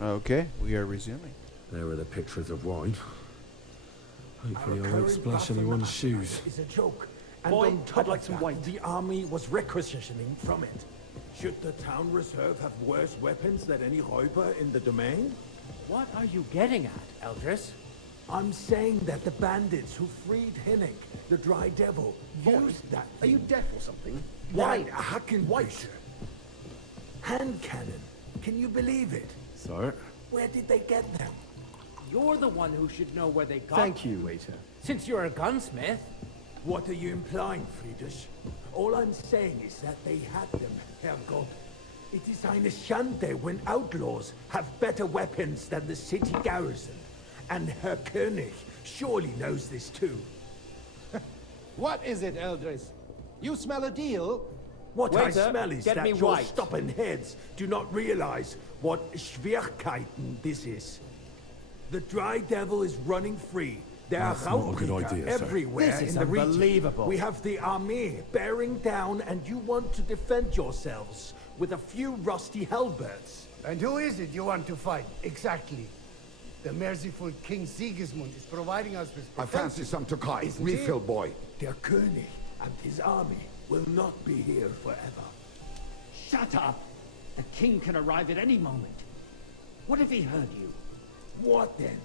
Okay, we are resuming. There are the pictures of wine. Hopefully I won't splash anyone's shoes. Is a joke. And Boy, on top I'd like of some that, white. the army was requisitioning from it. Should the town reserve have worse weapons than any Räuber in the domain? What are you getting at, Eldris? I'm saying that the bandits who freed Hinnick, the Dry Devil, used that Are you thing. deaf or something? White, Hackenweicher. Hand cannon. Can you believe it? Sir? Where did they get them? You're the one who should know where they got Thank them. you, waiter. Since you're a gunsmith. What are you implying, Friedrich? All I'm saying is that they had them, Herrgott. It is eine Schande when outlaws have better weapons than the city garrison. And Herr König surely knows this too. What is it, Eldris? You smell a deal? What I Waiter, smell is get me that your white. stubborn heads do not realize what Schwierigkeiten this is. The Dry Devil is running free. There are That's not a good Raubringer idea, sir. everywhere This is in the region. unbelievable. We have the army bearing down, and you want to defend yourselves with a few rusty halberds. And who is it you want to fight, exactly? The merciful King Sigismund is providing us with I fancy some Tokai. Isn't Refill, boy. Der König and his army will not be here forever. Shut up! The king can arrive at any moment. What if he heard you? What then?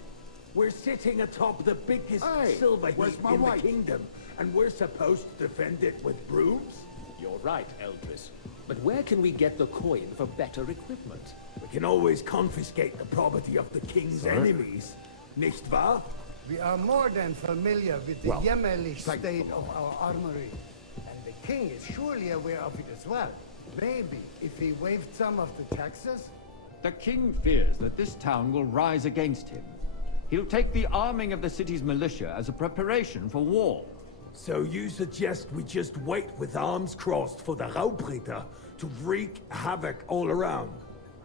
We're sitting atop the biggest Hey, silver where's heap my in wife? the kingdom, and we're supposed to defend it with brooms? You're right, Eldris. But where can we get the coin for better equipment? We can always confiscate the property of the king's enemies, nicht wahr? We are more than familiar with the Well, jämmerlich thank state you. of our armory. And the king is surely aware of it as well. Maybe if he waived some of the taxes? The king fears that this town will rise against him. He'll take the arming of the city's militia as a preparation for war. So you suggest we just wait with arms crossed for the Raubritter to wreak havoc all around?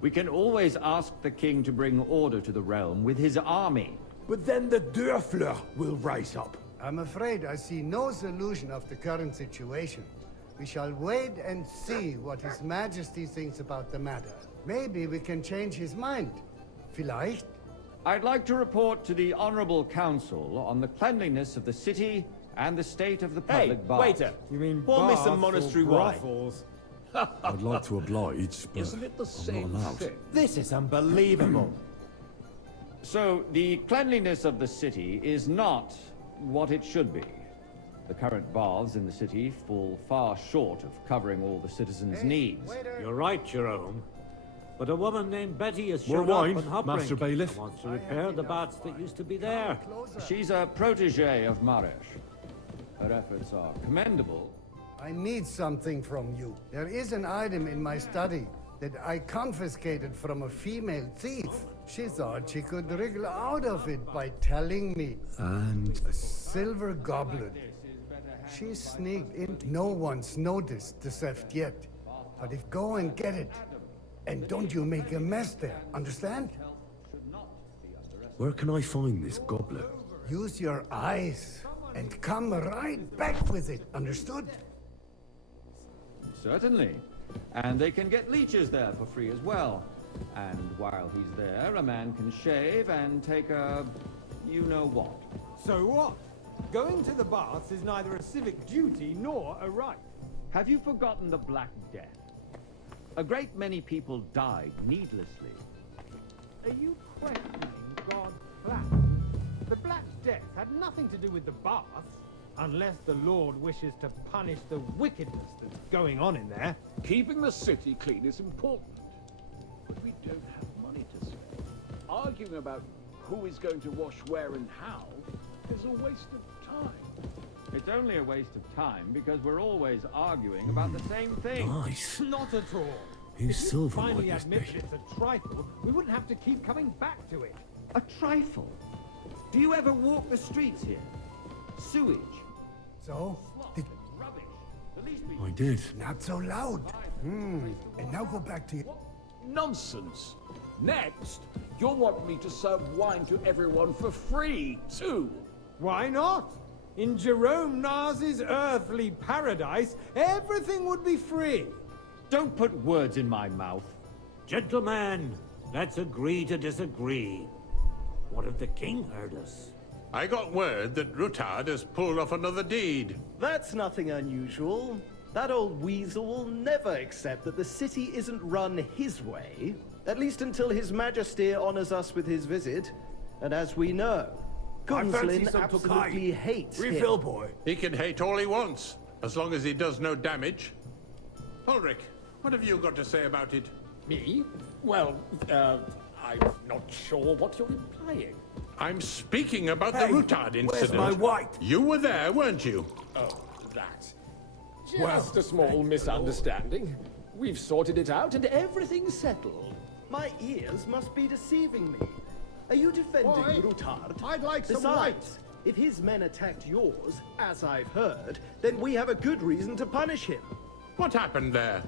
We can always ask the king to bring order to the realm with his army. But then the Dörfler will rise up. I'm afraid I see no solution of the current situation. We shall wait and see what His Majesty thinks about the matter. Maybe we can change his mind. Vielleicht? I'd like to report to the Honorable Council on the cleanliness of the city and the state of the Hey, public baths. waiter! You mean pour me some monastery wine. I'd like to oblige, but Isn't it the same I'm not allowed. thing? This is unbelievable. So, the cleanliness of the city is not what it should be. The current baths in the city fall far short of covering all the citizens' needs. Waiter! You're right, Jerome. But a woman named Betty has More showed wine, up on Hop Master Bailiff. and wants to repair the baths that used to be there. Closer. She's a protege of Maresh. Her efforts are commendable. I need something from you. There is an item in my study that I confiscated from a female thief. She thought she could wriggle out of it by telling me. And A silver goblet. She sneaked in. No one's noticed the theft yet. But if go and get it. And don't you make a mess there, understand? where can I find this goblet? Use your eyes and come right back with it, understood? Certainly. And they can get leeches there for free as well. And while he's there, a man can shave and take a... you-know-what. So what? Going to the baths is neither a civic duty nor a right. Have you forgotten the Black Death? A great many people died needlessly. Are you questioning God's plan? The Black Death had nothing to do with the baths, unless the Lord wishes to punish the wickedness that's going on in there. Keeping the city clean is important, but we don't have money to spend. Arguing about who is going to wash where and how is a waste of time. It's only a waste of time because we're always arguing about the same thing. Nice. Not at all. Whose If you silver might finally this admit be? it's a trifle, we wouldn't have to keep coming back to it. A trifle? Do you ever walk the streets here? Sewage, So? Did rubbish. The least we I did. not so loud. And now go back to your... Nonsense! Next, you'll want me to serve wine to everyone for free, too. Why not? In Jerome Nars's earthly paradise, everything would be free. Don't put words in my mouth. Gentlemen, let's agree to disagree. What if the king heard us? I got word that Rutard has pulled off another deed. That's nothing unusual. That old weasel will never accept that the city isn't run his way, at least until His Majesty honors us with his visit. And as we know, I fancy Gunslin some absolutely Tokai. hates Refill, him. boy. He can hate all he wants, as long as he does no damage. Ulrich, what have you got to say about it? Me? Well, I'm not sure what you're implying. I'm speaking about Hey, the Rutard where's incident. my white? You were there, weren't you? Oh, that. Just a small misunderstanding. We've sorted it out and everything's settled. My ears must be deceiving me. Are you defending Oi, Rutard? I'd like some Besides, if his men attacked yours, as I've heard, then we have a good reason to punish him. What happened there?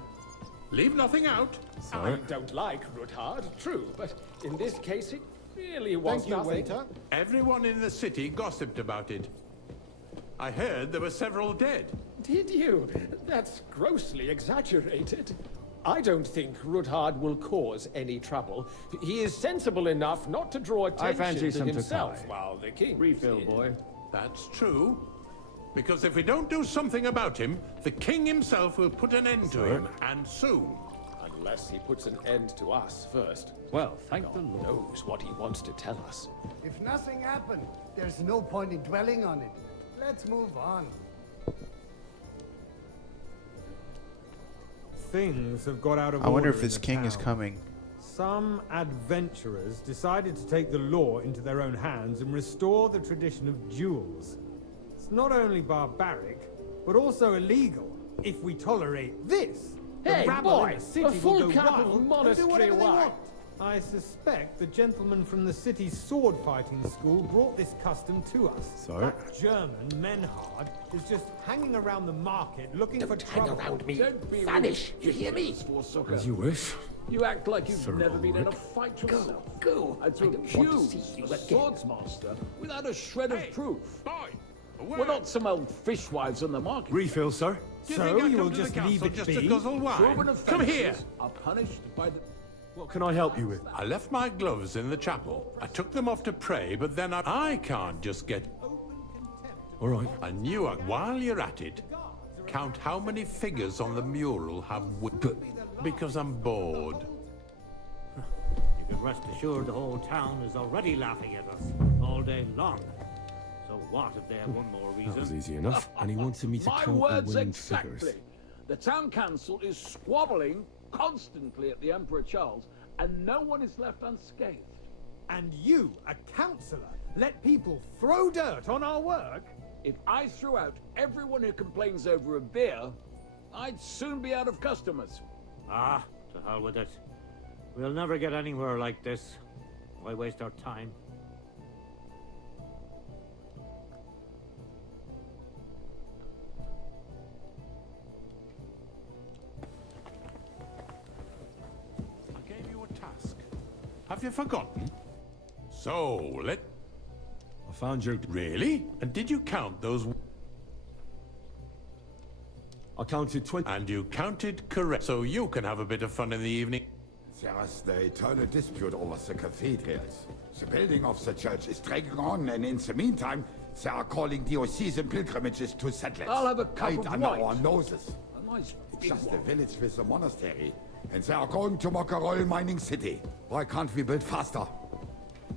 Leave nothing out. I don't like Rutard, true, but in this case it really was nothing. Everyone in the city gossiped about it. I heard there were several dead. Did you? That's grossly exaggerated. I don't think Rutard will cause any trouble. He is sensible enough not to draw attention fancy to some himself Tokai. while the king Refill, boy. That's true. Because if we don't do something about him, the king himself will put an end to him, and soon. Unless he puts an end to us first. Well, thank the God Lord. knows what he wants to tell us. If nothing happened, there's no point in dwelling on it. Let's move on. Things have got out of I wonder order if in this the king is town. coming. Some adventurers decided to take the law into their own hands and restore the tradition of duels. It's not only barbaric, but also illegal. If we tolerate this, the Hey, rabble boy, in the a city full will go cup of wild and do monastery whatever they wine. want. I suspect the gentleman from the city's sword fighting school brought this custom to us. So? That German, Menhard, is just hanging around the market looking for Don't hang trouble. around me. Don't be Vanish, you hear me? Forsucker. As you wish. You act like you've Sir never been in a Ulrich. fight yourself. Go. And to I don't want to accuse see you a again. swordsmaster without a shred of proof. Boy, We're not some old fishwives on the market. Refill, sir. Do you So think I you come will to just the leave council it just be? to guzzle wine? Proven Come here. offences are punished by the... What can I help you with? I left my gloves in the chapel. I took them off to pray, but then I can't just get... All right. I knew while you're at it, count how many figures on the mural have... Because I'm bored. You can rest assured the whole town is already laughing at us all day long. So what if they have one more reason? That was easy enough. And he wanted me to My count the words winning exactly. figures. The town council is squabbling constantly at the Emperor Charles, and no one is left unscathed. And you, a councillor, let people throw dirt on our work? If I threw out everyone who complains over a beer, I'd soon be out of customers. Ah, to hell with it. We'll never get anywhere like this. Why waste our time? I gave you a task. Have you forgotten? So, I found your... Really? And did you count those... I counted 20... And you counted correct, so you can have a bit of fun in the evening. There's the eternal dispute over the cathedrals. The building of the church is dragging on, and in the meantime, they are calling diocesan pilgrimages to settlers. I'll have a cup right of under white. our noses. A nice It's big just one. a village with a monastery, and they are going to mock a royal mining city. Why can't we build faster?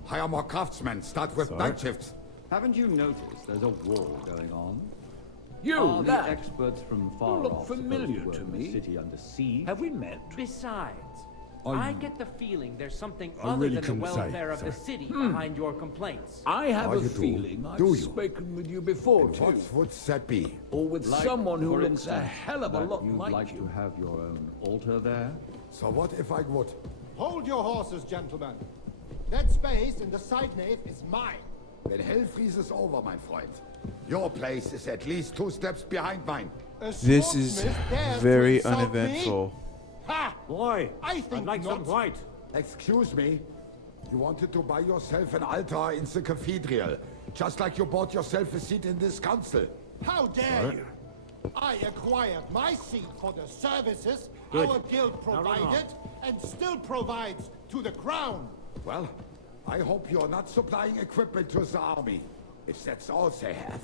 Hire more craftsmen, start with night shifts. Haven't you noticed there's a war going on? You, Are the lad. experts from far look off supposed familiar work to the me. city under siege? Have we met? Besides, I get the feeling there's something other really than the couldn't say, welfare of the sir. city behind your complaints. I have Oh, a you do? feeling I've Do you? spoken with you before, And too. what would that be? Or with Like, someone who for looks a instance, hell of a that lot you'd like like you. to have your own altar there? So what if I would? Hold your horses, gentlemen. That space in the side nave is mine. Then hell freezes over, my friend. Your place is at least 2 steps behind mine. This is very uneventful. Ha! Boy, I think I'd like not. some white. Excuse me? You wanted to buy yourself an altar in the cathedral, just like you bought yourself a seat in this council. How dare you! I acquired my seat for the services Good. our guild provided and still provides to the crown. Well, I hope you're not supplying equipment to the army. If that's all they have,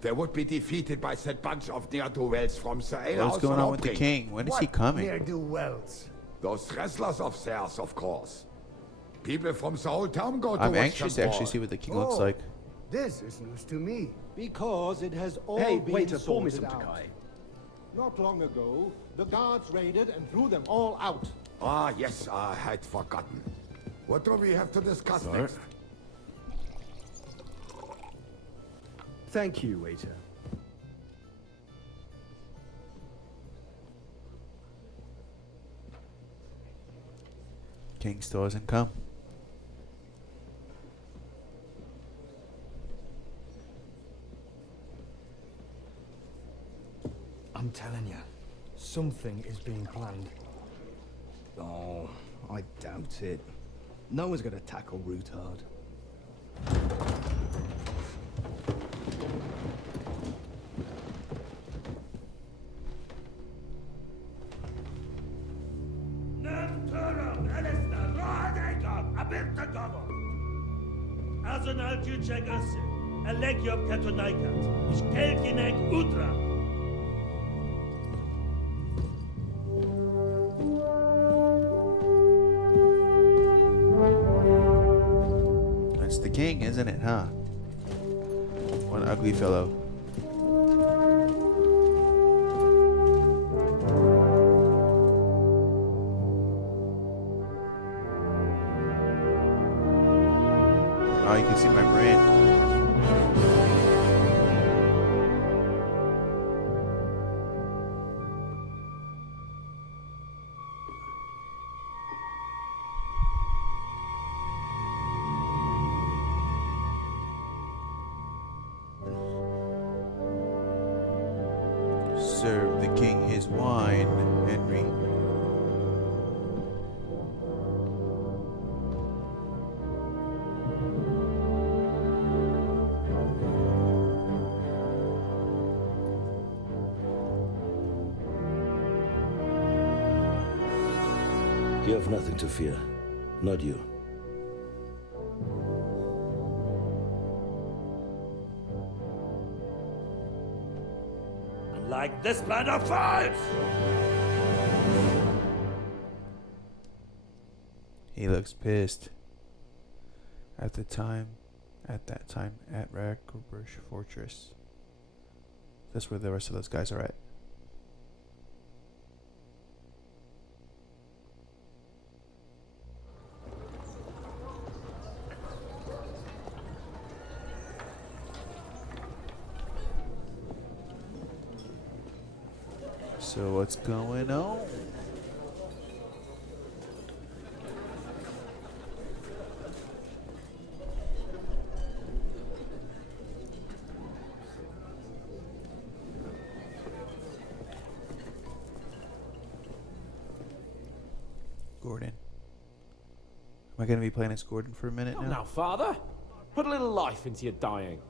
they would be defeated by that bunch of ne'er-do-wells from the alehouse. What's going on with the king? When is he coming? Ne'er-do-wells? Those wrestlers of theirs, of course. People from the whole town go to I'm watch anxious to them actually brawl. see what the king looks like. This is news to me. Because it has all Hey, been waiter, pour me sorted some out. Takai. Not long ago, the guards raided and threw them all out. Ah, yes, I had forgotten. What do we have to discuss Sorry. next? Thank you, waiter. King still hasn't come. I'm telling you, something is being planned. Oh, I doubt it. No one's gonna tackle Rootard. Azonal Tüchegase, Alegiop Katonaikat, Ishkelkinek Udra. That's the king, isn't it, huh? One ugly fellow. Oh, you can see my brand. Serve the king his wine, Henry. You have nothing to fear. Not you. Like this plan of false! He looks pissed. At that time at Raggerbush Fortress. That's where the rest of those guys are at. So what's going on? Gordon. Am I going to be playing as Gordon for a minute Come now? now, father. Put a little life into your dying.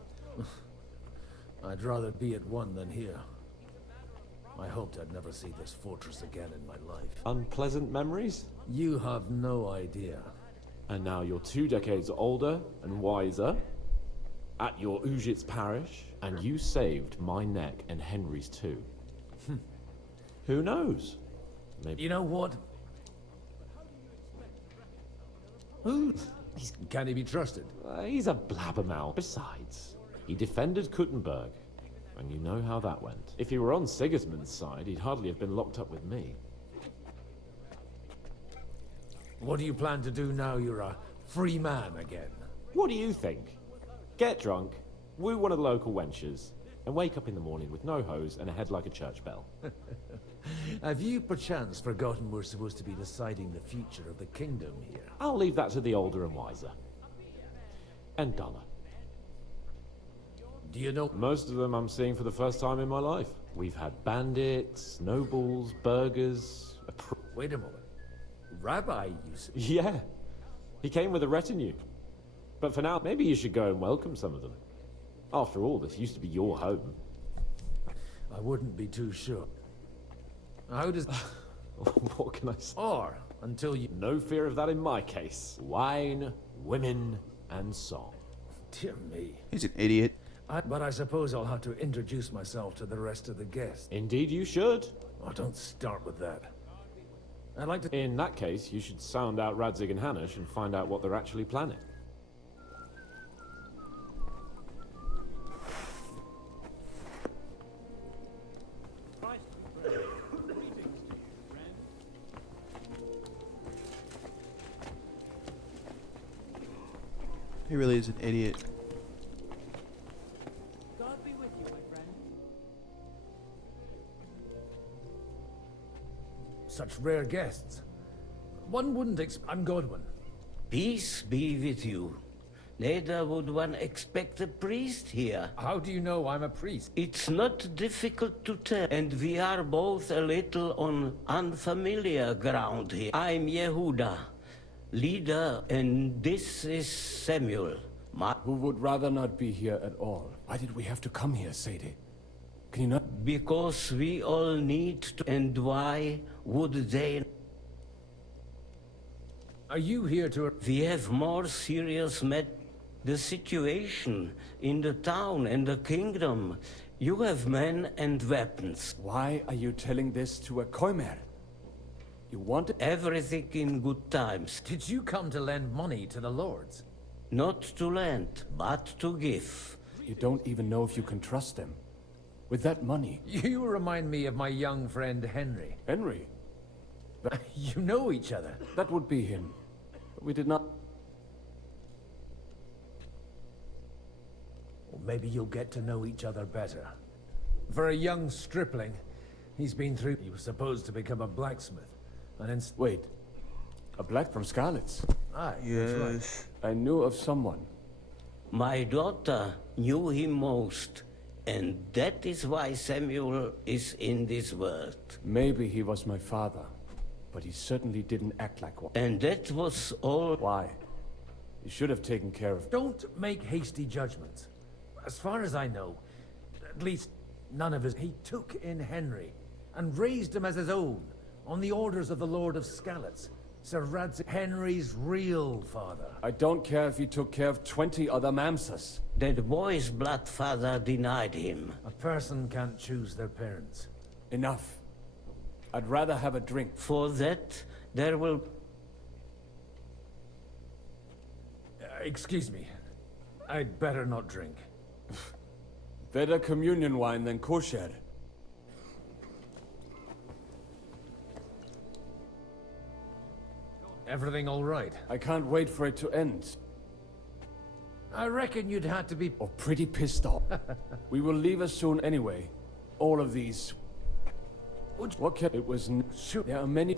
I'd rather be at one than here. I hoped I'd never see this fortress again in my life. Unpleasant memories? You have no idea. And now you're 2 decades older and wiser, at your Ujit's parish, and you saved my neck and Henry's too. Who knows? Maybe. You know what? Who? Can he be trusted? He's a blabbermouth. Besides, he defended Kuttenberg, and you know how that went. If he were on Sigismund's side, he'd hardly have been locked up with me. What do you plan to do now you're a free man again? What do you think? Get drunk, woo one of the local wenches, and wake up in the morning with no hose and a head like a church bell. Have you perchance forgotten we're supposed to be deciding the future of the kingdom here? I'll leave that to the older and wiser. And duller. Do you know? Most of them I'm seeing for the first time in my life. We've had bandits, nobles, burghers... Wait a moment. Rabbi, you say? Yeah. He came with a retinue. But for now, maybe you should go and welcome some of them. After all, this used to be your home. I wouldn't be too sure. How does... What can I say? Or, until you... No fear of that in my case. Wine, women, and song. Dear me. He's an idiot. But I suppose I'll have to introduce myself to the rest of the guests. Indeed you should. Oh, don't start with that. I'd like to... In that case, you should sound out Radzig and Hanush and find out what they're actually planning. He really is an idiot. God be with you, my friend. Such rare guests. One wouldn't I'm Godwin. Peace be with you. Neither would one expect a priest here. How do you know I'm a priest? It's not difficult to tell, and we are both a little on unfamiliar ground here. I'm Yehuda, leader, and this is Samuel. Who would rather not be here at all. Why did we have to come here, Sadie? Can you not... Because we all need to... And why would they... Are you here to... We have more serious the situation in the town and the kingdom. You have men and weapons. Why are you telling this to a Koimer? You want everything in good times. Did you come to lend money to the lords? Not to lend, but to give. You don't even know if you can trust them. With that money... You remind me of my young friend Henry. Henry? You know each other. That would be him. But we did not... Well, maybe you'll get to know each other better. For a young stripling, he's been through... He was supposed to become a blacksmith. And then... Wait. A black from Scarlet's? Aye, yes. That's right. I knew of someone. My daughter knew him most. And that is why Samuel is in this world. Maybe he was my father. But he certainly didn't act like one. And that was all... Why? He should have taken care of... Don't make hasty judgments. As far as I know, at least none of his... He took in Henry and raised him as his own, on the orders of the Lord of Skalitz, Sir Radzig, Henry's real father. I don't care if he took care of 20 other Mamsas. That boy's blood father denied him. A person can't choose their parents. Enough. I'd rather have a drink. For that, there will... Excuse me. I'd better not drink. Better communion wine than kosher. Everything all right? I can't wait for it to end. I reckon you'd have to be... Or pretty pissed off. We will leave us soon anyway. All of these... What kept... It was... Shoot, there are many...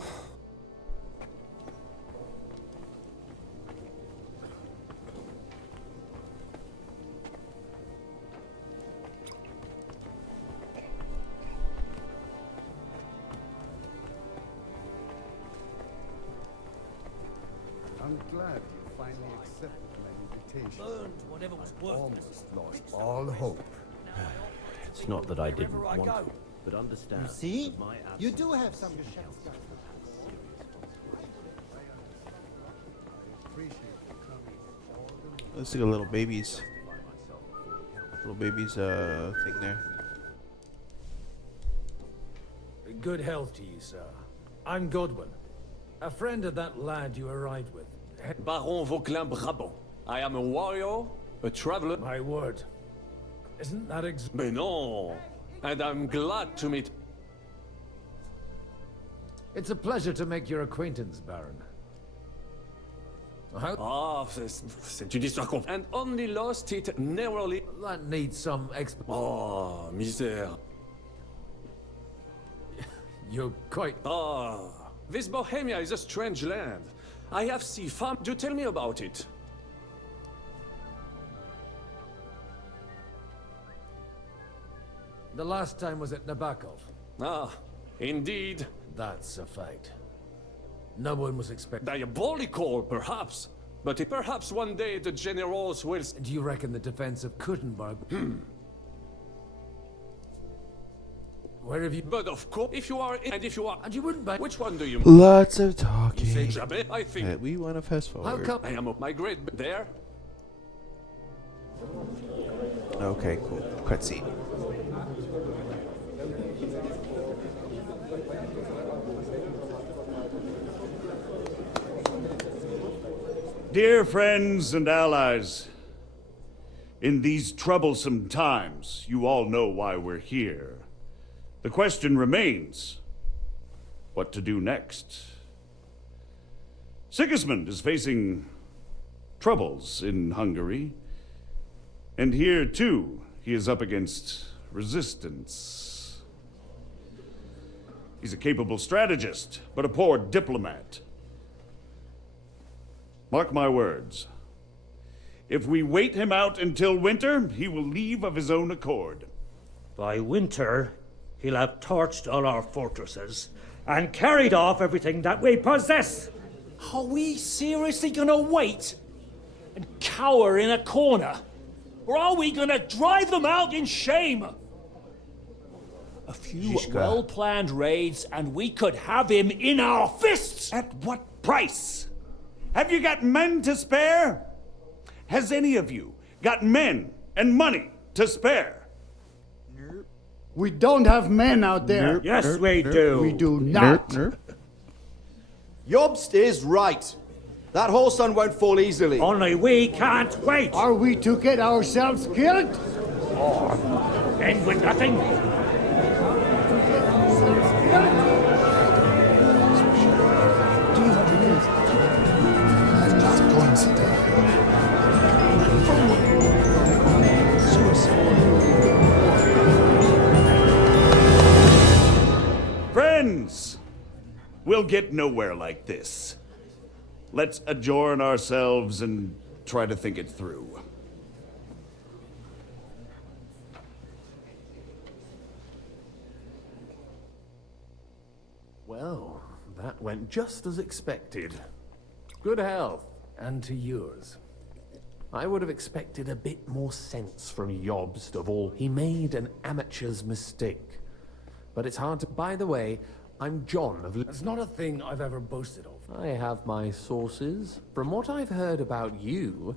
I'm glad you finally accepted my invitation. Burned whatever was worth. Almost lost all hope. It's not that I didn't want to, but understand. You see? my You do have some chef's Looks like a little baby's thing there. Good health to you, sir. I'm Godwin. A friend of that lad you arrived with. Baron Vauquelin Brabant. I am a warrior, a traveler. My word. Isn't that Mais non! And I'm glad to meet... It's a pleasure to make your acquaintance, Baron. Ah, c'est une histoire complète. And only lost it narrowly... That needs some Oh, misère. You're quite... Ah, this Bohemia is a strange land. I have seen farm. Do tell me about it. The last time was at Nabokov. Ah, indeed. That's a fact. No one was expecting. Diabolical, perhaps. But perhaps one day the generals will... Do you reckon the defense of Kuttenberg... Where have you... But of course, if you are... And if you are... And you wouldn't buy... Which one do you... Lots of talking. You say Gambit? I think... We want to fast How forward. come I am my great... There? Okay, cool. Cutscene. Dear friends and allies, in these troublesome times, you all know why we're here. The question remains, what to do next? Sigismund is facing troubles in Hungary, and here too, he is up against resistance. He's a capable strategist, but a poor diplomat. Mark my words. If we wait him out until winter, he will leave of his own accord. By winter, he'll have torched all our fortresses and carried off everything that we possess. Are we seriously gonna wait and cower in a corner? Or are we gonna drive them out in shame? A few well-planned raids and we could have him in our fists! At what price? Have you got men to spare? Has any of you got men and money to spare? We don't have men out there. Yes, we do. We do not. Jobst is right. That whole sun won't fall easily. Only we can't wait. Are we to get ourselves killed? End with nothing. Friends, we'll get nowhere like this. Let's adjourn ourselves and try to think it through. Well, that went just as expected. Good health. And to yours. I would have expected a bit more sense from Jobst of all. He made an amateur's mistake. But it's hard to... By the way, I'm John of... That's not a thing I've ever boasted of. I have my sources. From what I've heard about you,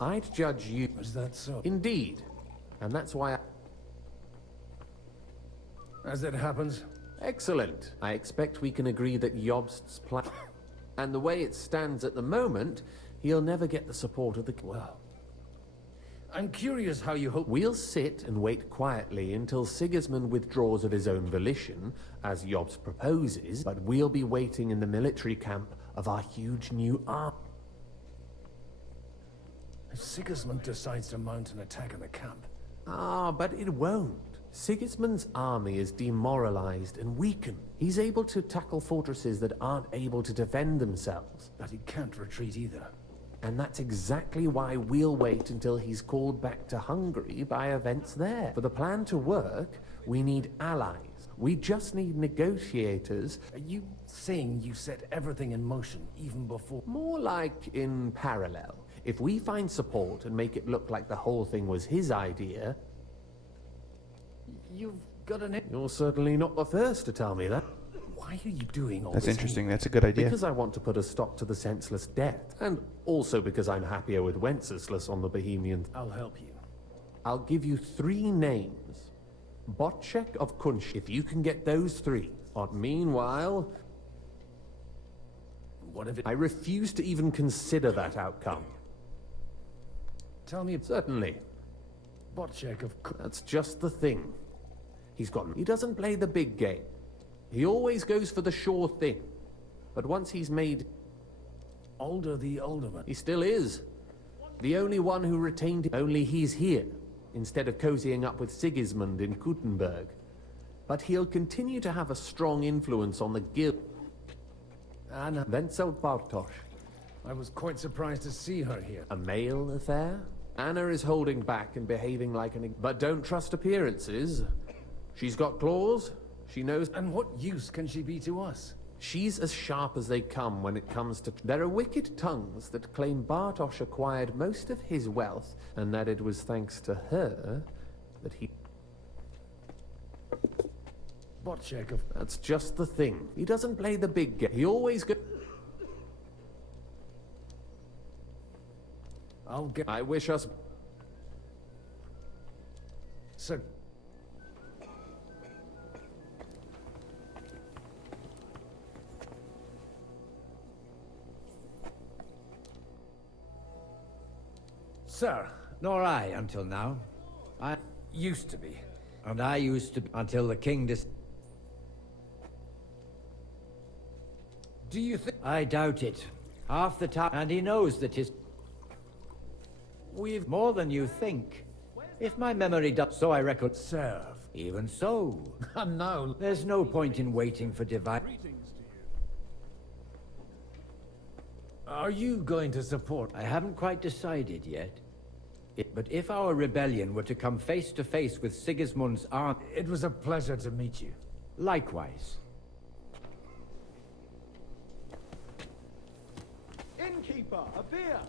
I'd judge you... Is that so? Indeed. And that's why I... As it happens. Excellent. I expect we can agree that Jobst's plan... And the way it stands at the moment, he'll never get the support of the... Well... I'm curious how you hope... We'll sit and wait quietly until Sigismund withdraws of his own volition, as Jobst proposes, but we'll be waiting in the military camp of our huge new army. If Sigismund decides to mount an attack on the camp... Ah, but it won't. Sigismund's army is demoralized and weakened. He's able to tackle fortresses that aren't able to defend themselves. But he can't retreat either. And that's exactly why we'll wait until he's called back to Hungary by events there. For the plan to work, we need allies. We just need negotiators. Are you saying you set everything in motion even before? More like in parallel. If we find support and make it look like the whole thing was his idea... You've got an... You're certainly not the first to tell me that. Why are you doing all That's this? interesting. That's a good idea. Because I want to put a stop to the senseless death. And also because I'm happier with Wenceslas on the Bohemian... I'll help you. I'll give you 3 names. Botchek of Kunsch, if you can get those 3. But meanwhile... What if it... I refuse to even consider that outcome. Tell me... Certainly. Botchek of... That's just the thing. He doesn't play the big game. He always goes for the sure thing. But once he's made... Older the alderman. He still is. The only one who retained... Only he's here, instead of cozying up with Sigismund in Kuttenberg. But he'll continue to have a strong influence on the guild. Anna... Wenzel Bartosz. I was quite surprised to see her here. A male affair? Anna is holding back and behaving like an... But don't trust appearances. She's got claws. She knows... And what use can she be to us? She's as sharp as they come when it comes to... There are wicked tongues that claim Bartosz acquired most of his wealth, and that it was thanks to her that he... Botchek. That's just the thing. He doesn't play the big game. He always go... I'll get... I wish us... Sir... Sir, nor I until now. I used to be. And I used to be until the king Do you think... I doubt it. Half the time, and he knows that his... We've more than you think. If my memory does so, I reckon... Serve. Even so. No. There's no point in waiting for divine... Are you going to support... I haven't quite decided yet. But if our rebellion were to come face to face with Sigismund's army... It was a pleasure to meet you. Likewise. Innkeeper, a beer!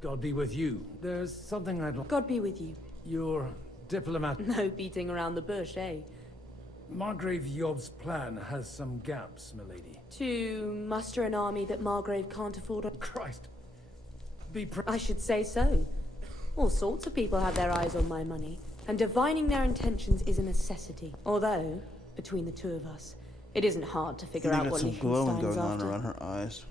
God be with you. There's something I'd like... God be with you. Your diplomat... No beating around the bush, eh? Margrave Yob's plan has some gaps, milady. To muster an army that Margrave can't afford... Christ. I should say so. All sorts of people have their eyes on my money, and divining their intentions is a necessity. Although, between the two of us, it isn't hard to figure out what some glowing Liechtenstein's going on after. around her eyes.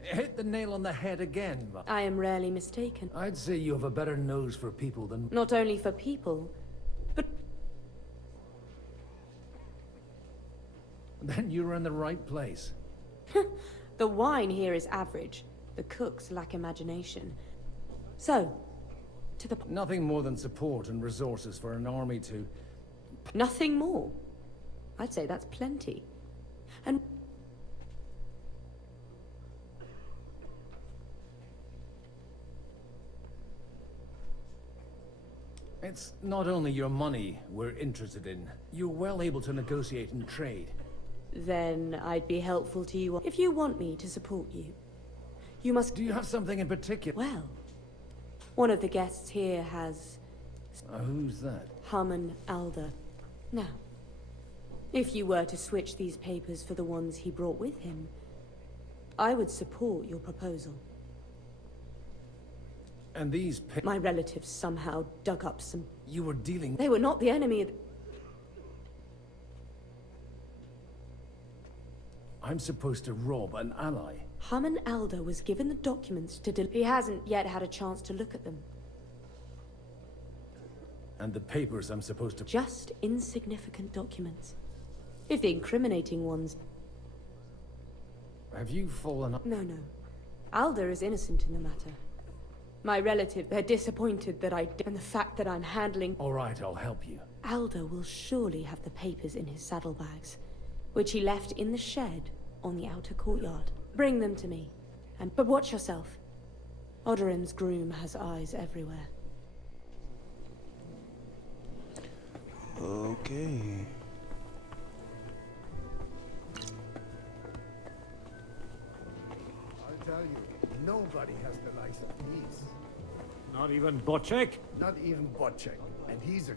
Hit the nail on the head again, but... I am rarely mistaken. I'd say you have a better nose for people than... Not only for people, but... Then you're in the right place. The wine here is average. The cooks lack imagination. So, to the... Nothing more than support and resources for an army to... Nothing more? I'd say that's plenty. And... It's not only your money we're interested in. You're well able to negotiate and trade. Then I'd be helpful to you. If you want me to support you, you must... Do you have something in particular? Well, one of the guests here has... Who's that? Haman Alder. Now, if you were to switch these papers for the ones he brought with him, I would support your proposal. And these My relatives somehow dug up some... You were dealing... They were not the enemy. I'm supposed to rob an ally. Haman Alder was given the documents to He hasn't yet had a chance to look at them. And the papers I'm supposed to... Just insignificant documents. If the incriminating ones... Have you fallen up? No. Alder is innocent in the matter. My relative, they're disappointed that and the fact that I'm handling... All right, I'll help you. Alder will surely have the papers in his saddlebags, which he left in the shed on the outer courtyard. Bring them to me, but watch yourself. Odorin's groom has eyes everywhere. Okay. I'll tell you, nobody has the likes of these. Not even Botchek? Not even Botchek. And he's a...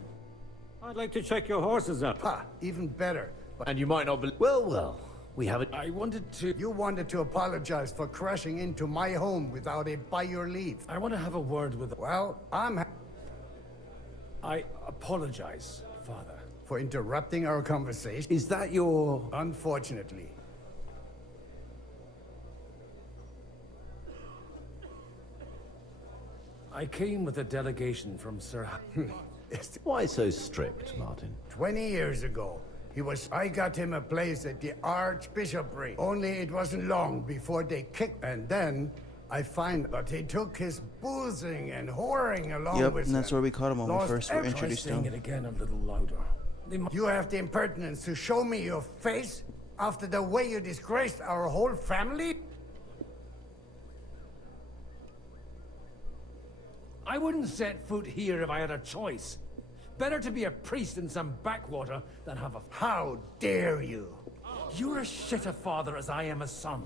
I'd like to check your horses up. Ha! Even better. And you might not believe... Well. We haven't... I wanted to... You wanted to apologize for crashing into my home without it by your leave. I want to have a word with... Well, I apologize, Father. For interrupting our conversation. Is that your... Unfortunately. I came with a delegation from Sir... Why so strict, Martin? 20 years ago, I got him a place at the Archbishopric. Only it wasn't long before they kicked... And then, I find that he took his boozing and whoring along with him. Yep, and that's where we caught him when we first were introduced to him. It again a little louder. You have the impertinence to show me your face after the way you disgraced our whole family? I wouldn't set foot here if I had a choice. Better to be a priest in some backwater than have a... How dare you? You're as shit a father as I am a son.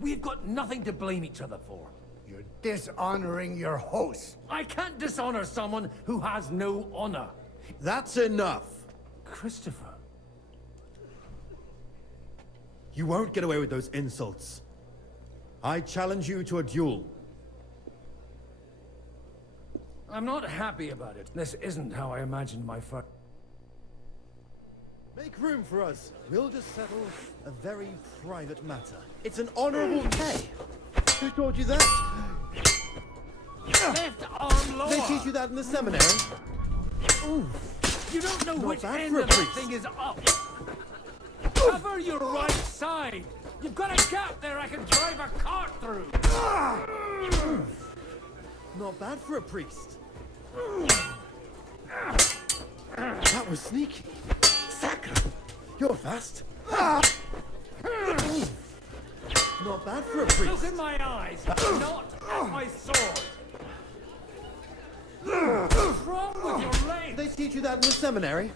We've got nothing to blame each other for. You're dishonoring your host. I can't dishonor someone who has no honor. That's enough. Christopher. You won't get away with those insults. I challenge you to a duel. I'm not happy about it. This isn't how I imagined my fight. Make room for us. We'll just settle a very private matter. It's an honorable day. Who taught you that? Left arm lower! They teach you that in the seminary? Ooh. You don't know Not which bad end for a of that priest. thing is up. Cover your right side. You've got a gap there I can drive a cart through. Not bad for a priest. That was sneaky. Sacre! You're fast. Not bad for a priest. Look in my eyes, not at my sword. What's wrong with your legs? They teach you that in the seminary?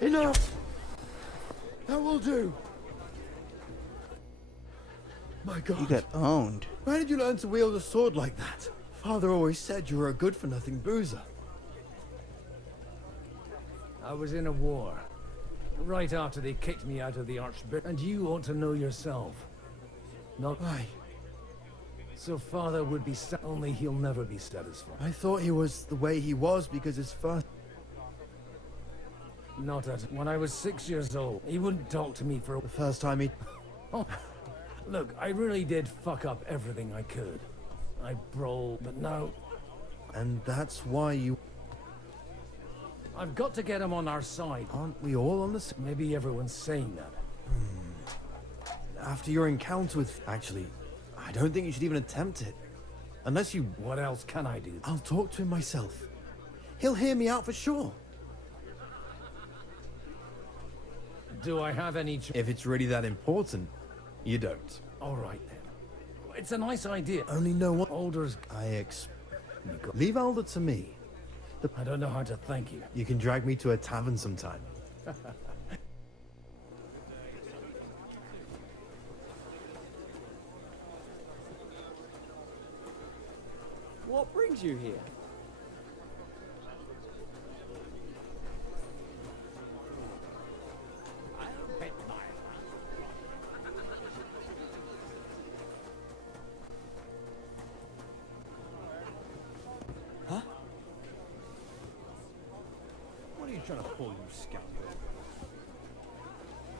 Enough! That will do. My God. You got owned. Where did you learn to wield a sword like that? Father always said you were a good-for-nothing boozer. I was in a war. Right after they kicked me out of the Archbishop. And you ought to know yourself. Not Why? So Father would be only he'll never be satisfied. I thought he was the way he was because his first... Not at... When I was 6 years old, he wouldn't talk to me for... The first time he... Oh, look, I really did fuck up everything I could. I brawled, but now... And that's why you... I've got to get him on our side. Aren't we all on the same? Maybe everyone's saying that. After your encounter with... Actually, I don't think you should even attempt it. Unless you... What else can I do? I'll talk to him myself. He'll hear me out for sure. Do I have any... If it's really that important, you don't. All right, then. It's a nice idea. Only know what... Alder's... Leave Alder to me. I don't know how to thank you. You can drag me to a tavern sometime. What brings you here? Huh? What are you trying to pull, you scoundrel?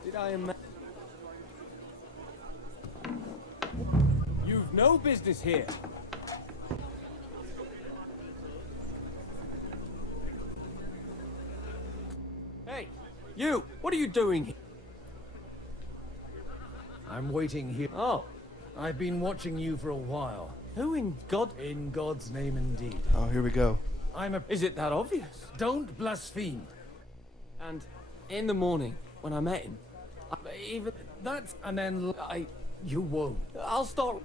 Did I imagine? You've no business here. Hey, you! What are you doing here? I'm waiting here. Oh. I've been watching you for a while. Who in God? In God's name, indeed. Oh, here we go. I'm a... Is it that obvious? Don't blaspheme. And in the morning, when I met him, even... That's... And then... You won't. I'll start...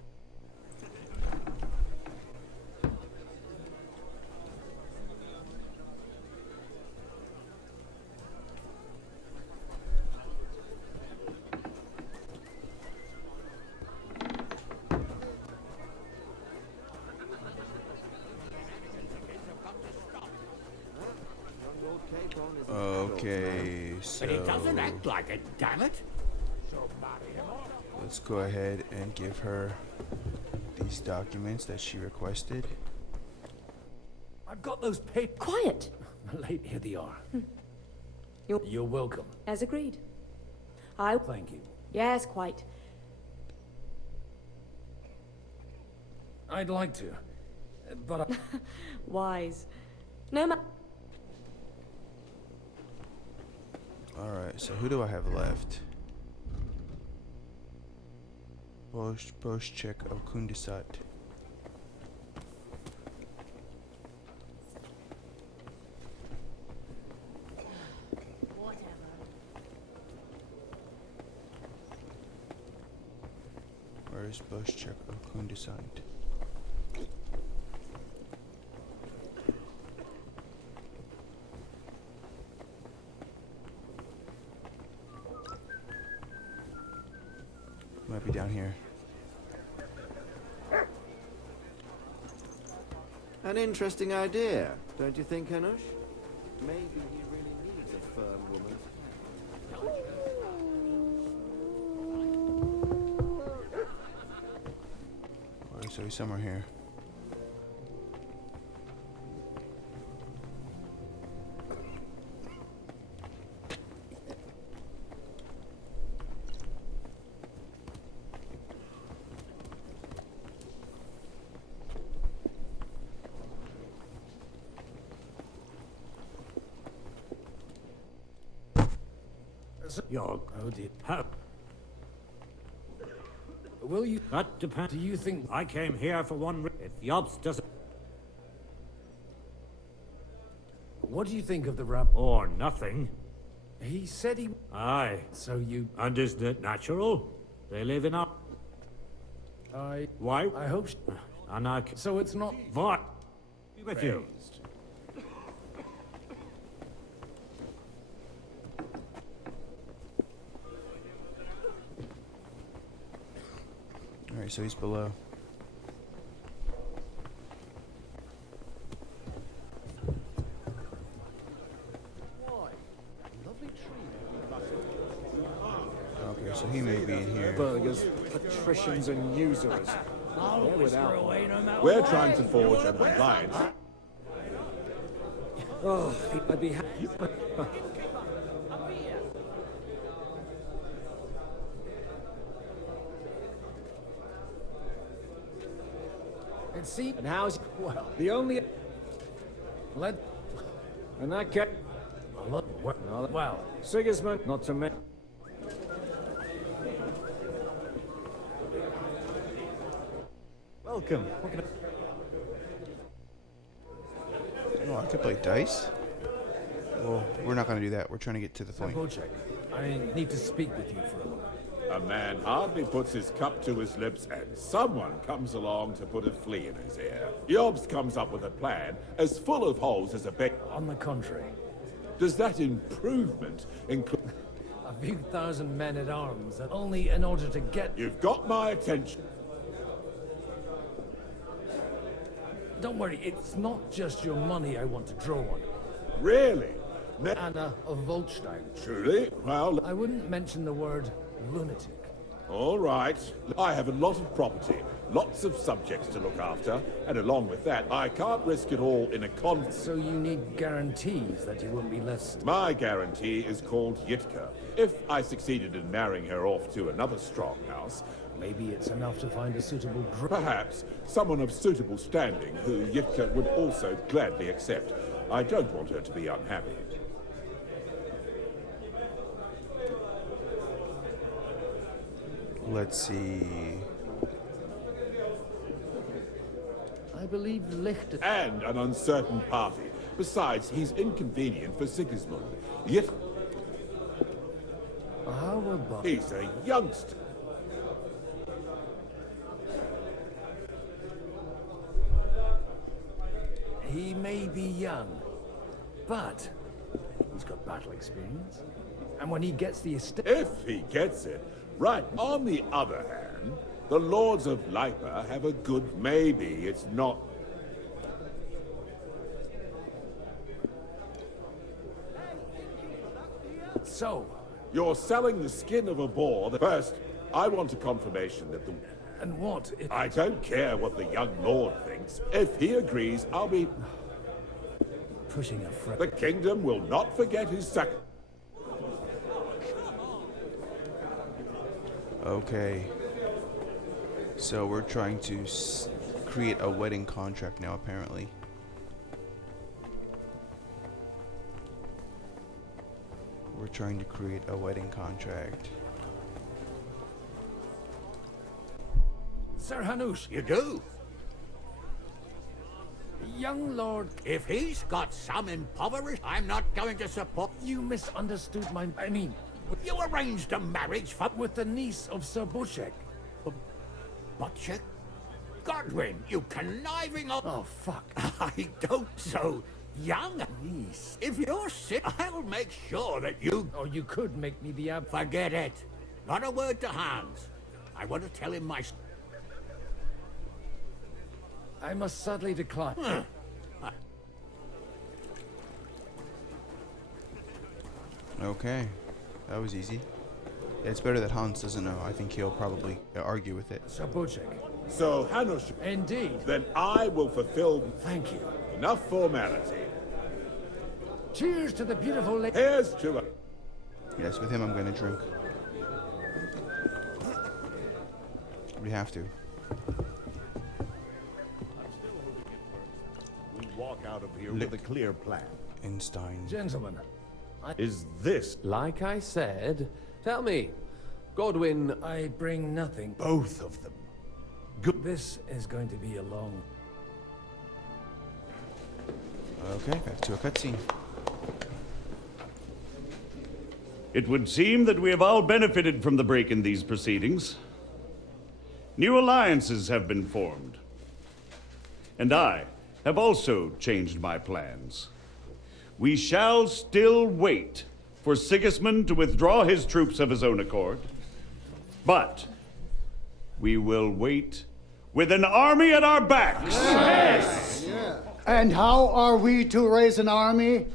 Okay, so... But he doesn't act like it, damn it. Let's go ahead and give her these documents that she requested. I've got those papers. Quiet! Late, here they are. You're... You're welcome. As agreed. Thank you. Yes, quite. I'd like to, but Wise. No ma... Alright, so who do I have left? Boschek of Kundisat. Where's Boschek of Kundisat? might be down here. An interesting idea, don't you think, Hanush? Maybe he really needs a firm woman. Alright, so he's somewhere here. Your how? Will you? That depends. Do you think I came here for one If Yobs doesn't... What do you think of the rap? Or nothing. He said he. Aye. So you. And isn't it natural? They live in our... Why? I hope. And I... So it's not. What? With you. Alright, so he's below. Okay, so he may be in here. Burgers, patricians and usurers. They're without. We're trying to forge an alliance. Oh, I'd be happy. And see, and how's well the only let and that cat well Sigismund not to me. Welcome. What can Oh, I could play dice. Well, we're not going to do that. We're trying to get to the point. Wojciech, I need to speak with you for a moment. A man hardly puts his cup to his lips and someone comes along to put a flea in his ear. Yobs comes up with a plan as full of holes as a bed. On the contrary. Does that improvement include... A few thousand men at arms, that only in order to get... You've got my attention. Don't worry, it's not just your money I want to draw on. Really? Anna of Volstein. Truly? Well... I wouldn't mention the word lunatic. All right. I have a lot of property, lots of subjects to look after, and along with that, I can't risk it all in a con... So you need guarantees that you won't be less... My guarantee is called Yitka. If I succeeded in marrying her off to another strong house... Maybe it's enough to find a suitable... Perhaps someone of suitable standing who Yitka would also gladly accept. I don't want her to be unhappy. Let's see. I believe Lichter... And an uncertain party. Besides, he's inconvenient for Sigismund. Yet... How about... He's a youngster. He may be young, but he's got battle experience. And when he gets the estate... If he gets it. Right. On the other hand, the Lords of Lipa have a good... Maybe it's not... So... You're selling the skin of a boar. First, I want a confirmation that the... And what if... I don't care what the young lord thinks. If he agrees, I'll be... Pushing a friend. The kingdom will not forget his sacrifice. Okay. So we're trying to create a wedding contract now, apparently. We're trying to create a wedding contract. Sir Hanush. You do? Young lord... If he's got some impoverished, I'm not going to support... You misunderstood my... I mean... You arranged a marriage for... With the niece of Sir Wojciech. Wojciech? Godwin, you conniving old... Oh, fuck. I don't so... Young niece. If you're sick, I'll make sure that you... Or you could make me the ab... Forget it. Not a word to Hans. I want to tell him my... I must sadly decline. Okay, that was easy. It's better that Hans doesn't know. I think he'll probably argue with it. Sabuchik. So, Hanush... Indeed. Then I will fulfill... Thank you. Enough formality. Cheers to the beautiful lady. Here's to... Yes, with him I'm gonna drink. We have to. We walk out of here with a clear plan. Einstein. Gentlemen. Is this... Like I said, tell me, Godwin... I bring nothing. Both of them. This is going to be a long... Okay, back to a cutscene. It would seem that we have all benefited from the break in these proceedings. New alliances have been formed. And I have also changed my plans. We shall still wait for Sigismund to withdraw his troops of his own accord. But we will wait with an army at our backs. Yes! Yeah. And how are we to raise an army?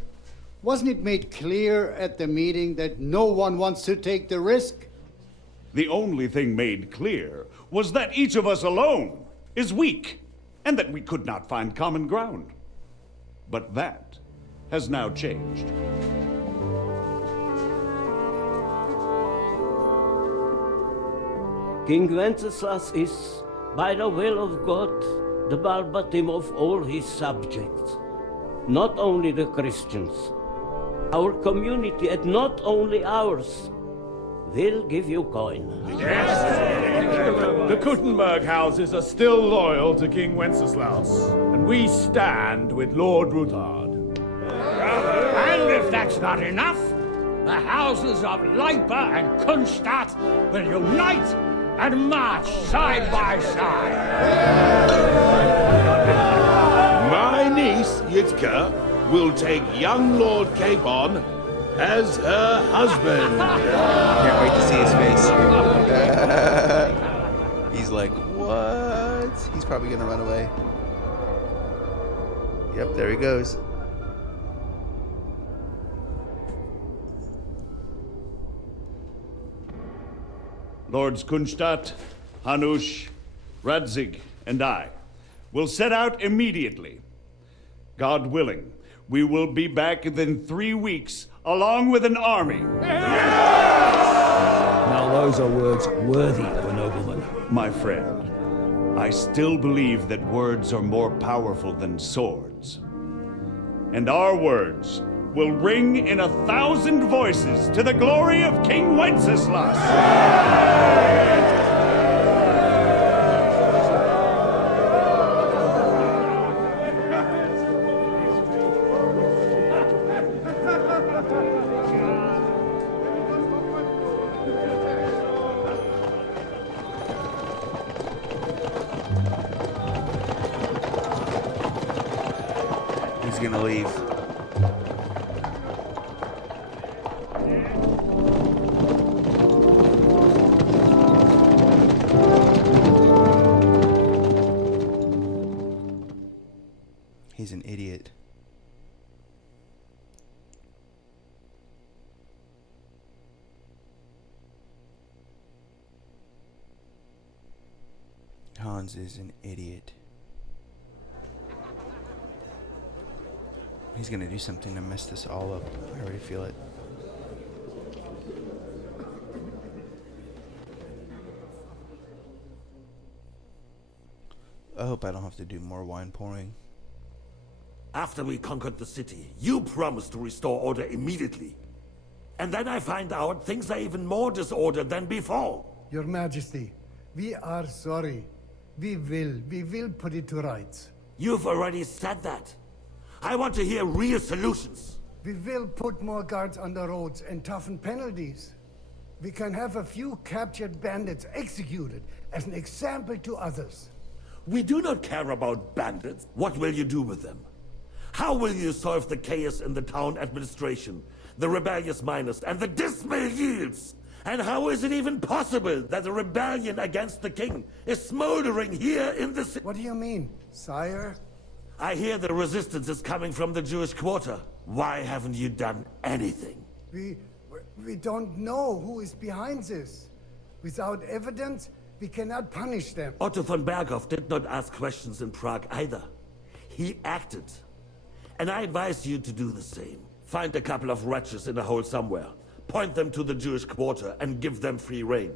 Wasn't it made clear at the meeting that no one wants to take the risk? The only thing made clear was that each of us alone is weak, and that we could not find common ground. But that has now changed. King Wenceslas is, by the will of God, the Balbatim of all his subjects. Not only the Christians, our community, and not only ours, will give you coin. The Kuttenberg houses are still loyal to King Wenceslas, and we stand with Lord Ruthard. And if that's not enough, the houses of Leipa and Kunstadt will unite and march side by side. My niece, Yitka, will take young Lord Capon as her husband. Can't wait to see his face. He's like, what? He's probably gonna run away. Yep, there he goes. Lords Kunstadt, Hanush, Radzig, and I will set out immediately. God willing, we will be back within 3 weeks, along with an army. Now those are words worthy of a nobleman. My friend, I still believe that words are more powerful than swords. And our words will ring in 1,000 voices to the glory of King Wenceslas. He's gonna leave. He's an idiot. Hans is an idiot. He's gonna do something to mess this all up. I already feel it. I hope I don't have to do more wine pouring. After we conquered the city, you promised to restore order immediately. And then I find out things are even more disordered than before. Your Majesty, we are sorry. We will put it to rights. You've already said that. I want to hear real solutions. We will put more guards on the roads and toughen penalties. We can have a few captured bandits executed as an example to others. We do not care about bandits. What will you do with them? How will you solve the chaos in the town administration, the rebellious miners, and the dismal yields? And how is it even possible that a rebellion against the king is smoldering here in the city? What do you mean, sire? I hear the resistance is coming from the Jewish quarter. Why haven't you done anything? We don't know who is behind this. Without evidence, we cannot punish them. Otto von Berghoff did not ask questions in Prague either. He acted. And I advise you to do the same. Find a couple of wretches in a hole somewhere. Point them to the Jewish quarter and give them free rein.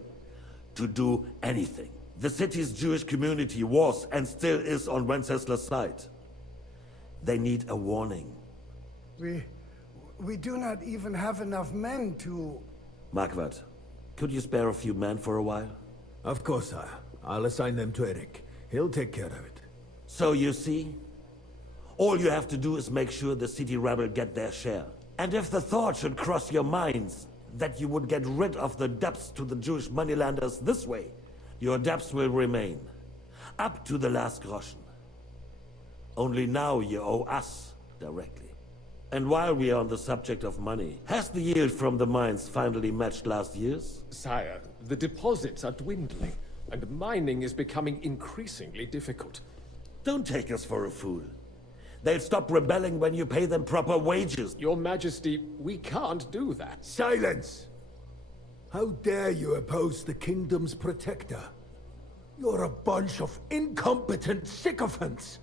To do anything. The city's Jewish community was and still is on Wenceslas' side. They need a warning. We do not even have enough men to... Marquardt, could you spare a few men for a while? Of course, sire. I'll assign them to Eric. He'll take care of it. So you see? All you have to do is make sure the city rebel get their share. And if the thought should cross your minds that you would get rid of the debts to the Jewish moneylenders this way, your debts will remain. Up to the last groschen. Only now you owe us directly. And while we are on the subject of money, has the yield from the mines finally matched last year's? Sire, the deposits are dwindling, and mining is becoming increasingly difficult. Don't take us for a fool. They'll stop rebelling when you pay them proper wages. Your Majesty, we can't do that. Silence! How dare you oppose the kingdom's protector? You're a bunch of incompetent sycophants!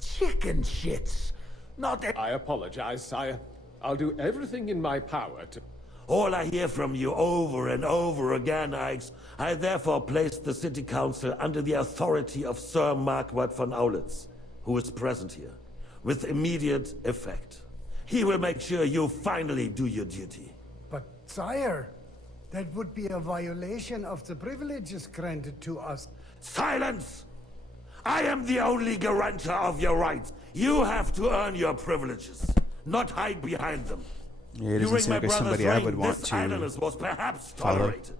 Chicken shits! Not a— I apologize, sire. I'll do everything in my power to... All I hear from you over and over again, I therefore place the city council under the authority of Sir Marquardt von Aulitz, who is present here, with immediate effect. He will make sure you finally do your duty. But, sire, that would be a violation of the privileges granted to us. Silence! I am the only guarantor of your rights. You have to earn your privileges, not hide behind them. Yeah, it doesn't seem like somebody I would want to idleness was perhaps follow. tolerated.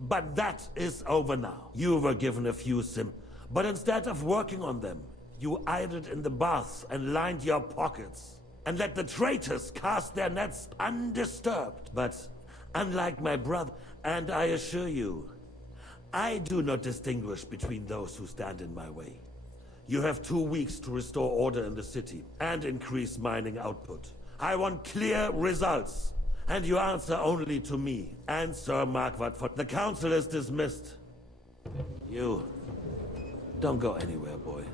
But that is over now. You were given a few but instead of working on them, you idled in the baths and lined your pockets, and let the traitors cast their nets undisturbed. But unlike my brother, and I assure you, I do not distinguish between those who stand in my way. You have 2 weeks to restore order in the city and increase mining output. I want clear results, and you answer only to me and Sir Marquardt. The council is dismissed. You, don't go anywhere, boy.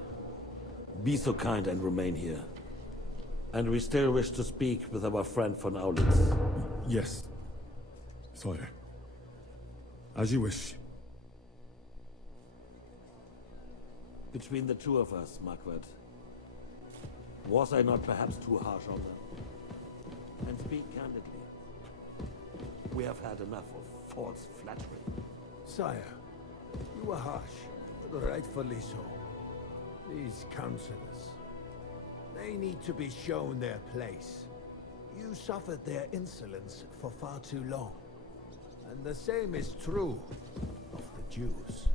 Be so kind and remain here. And we still wish to speak with our friend von Aulitz. Yes, sire. As you wish. Between the two of us, Marquardt, was I not perhaps too harsh on them? And speak candidly, we have had enough of false flattery. Sire, you were harsh, but rightfully so. These councillors, they need to be shown their place. You suffered their insolence for far too long. And the same is true of the Jews.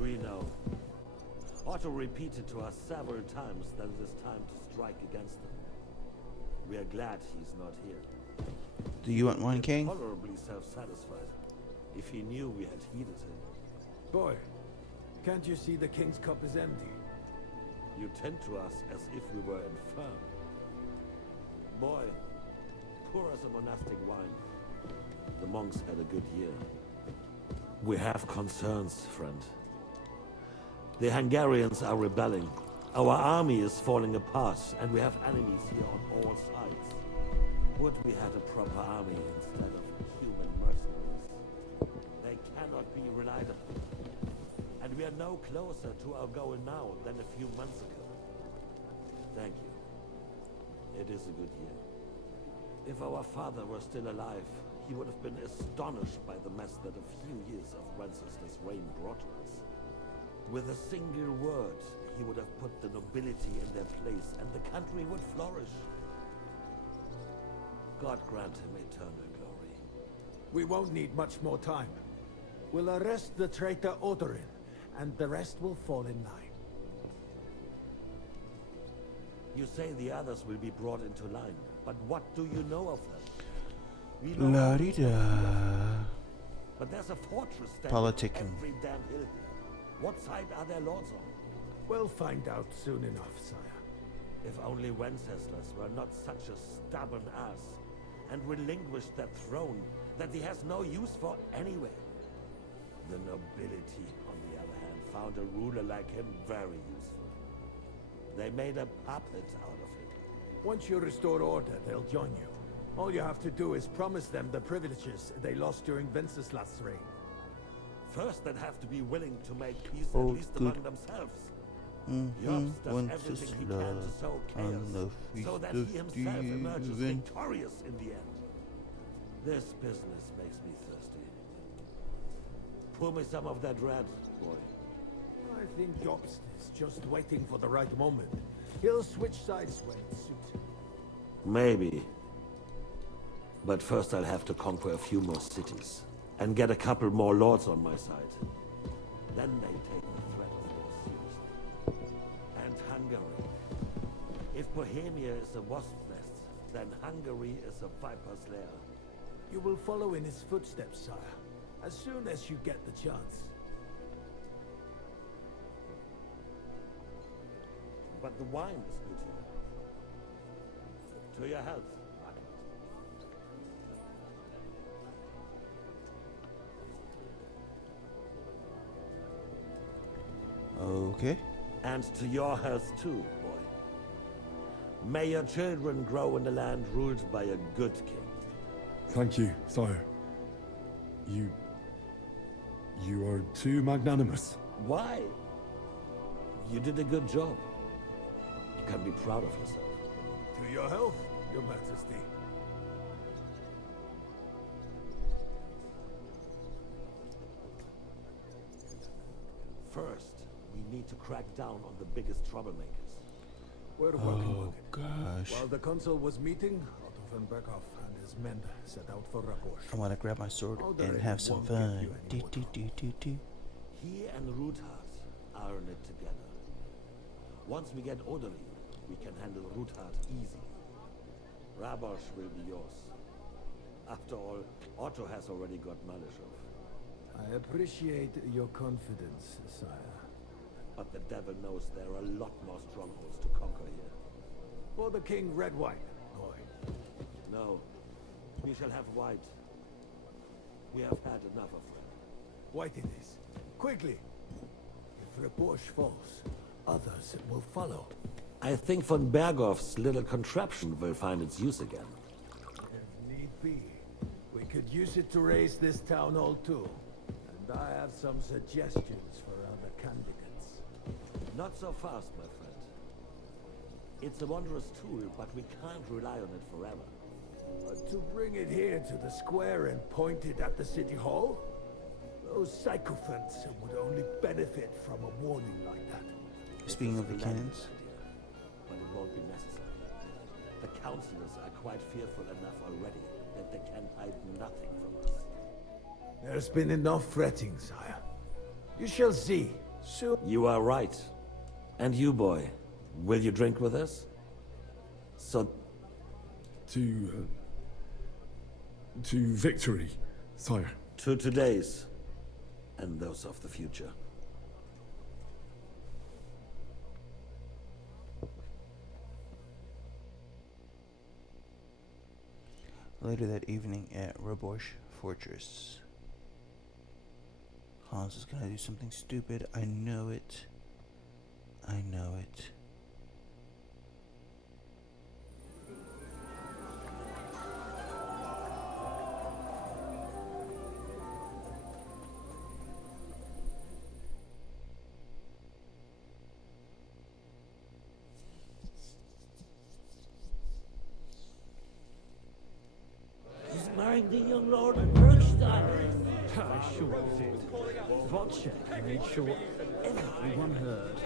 We know. Otto repeated to us several times that it is time to strike against them. We are glad he's not here. Do you want one, King? Tolerably self-satisfied. If he knew we had heeded him. Boy, can't you see the king's cup is empty? You tend to us as if we were infirm. Boy, pour us a monastic wine. The monks had a good year. We have concerns, friend. The Hungarians are rebelling. Our army is falling apart, and we have enemies here on all sides. Would we had a proper army instead of human mercenaries? They cannot be relied upon. And we are no closer to our goal now than a few months ago. Thank you. It is a good year. If our father were still alive, he would have been astonished by the mess that a few years of Wenceslas' reign brought to us. With a single word, he would have put the nobility in their place, and the country would flourish. God grant him eternal glory. We won't need much more time. We'll arrest the traitor Odorin, and the rest will fall in line. You say the others will be brought into line, but what do you know of them? We La-di-da. But there's a fortress standing Politicking. every damn hill here. What side are their lords on? We'll find out soon enough, sire. If only Wenceslas were not such a stubborn ass and relinquished that throne that he has no use for anyway. The nobility, on the other hand, found a ruler like him very useful. They made a puppet out of him. Once you restore order, they'll join you. All you have to do is promise them the privileges they lost during Wenceslas' reign. First, they'd have to be willing to make peace Oh, at least among themselves. Jobs does everything he can to sow chaos, so that he himself emerges victorious in the end. This business makes me thirsty. Pour me some of that red, boy. I think Jobst is just waiting for the right moment. He'll switch sides when it suits him. Maybe. But first I'll have to conquer a few more cities, and get a couple more lords on my side. Then they take the threat of war seriously. And Hungary. If Bohemia is a wasp's nest, then Hungary is a viper's lair. You will follow in his footsteps, sire, as soon as you get the chance. But the wine is good here. To your health. Okay. And to your health too, boy. May your children grow in a land ruled by a good king. Thank you, sire. You are too magnanimous. Why? You did a good job. You can be proud of yourself. To your health, your majesty. First, we need to crack down on the biggest troublemakers. We're working on it. Gosh. While the consul was meeting, Otto von Berghoff and his men set out for Rabosch. I want to grab my sword and have some fun. Do. He and Ruthard are in it together. Once we get Odori, we can handle Ruthard easy. Rabosch will be yours. After all, Otto has already got Malishov. I appreciate your confidence, sire. But the devil knows there are a lot more strongholds to conquer here. For the king, red wine, boy. No, we shall have white. We have had enough of red. White it is. Quickly! If Rabosch falls, others will follow. I think von Berghoff's little contraption will find its use again. If need be, we could use it to raise this town hall too. And I have some suggestions for other candidates. Not so fast, my friend. It's a wondrous tool, but we can't rely on it forever. But to bring it here to the square and point it at the city hall? Those sycophants would only benefit from a warning like that. Speaking of the cannons. But it won't be necessary. The councillors are quite fearful enough already that they can hide nothing from us. There's been enough fretting, sire. You shall see. Soon. You are right. And you, boy, will you drink with us? So... To victory, sire. To today's, and those of the future. Later that evening at Rabosch Fortress. Hans is gonna do something stupid. I know it. I know it. He's marrying the young Lord of Bergstein. I sure did. Wojciech made sure everyone heard.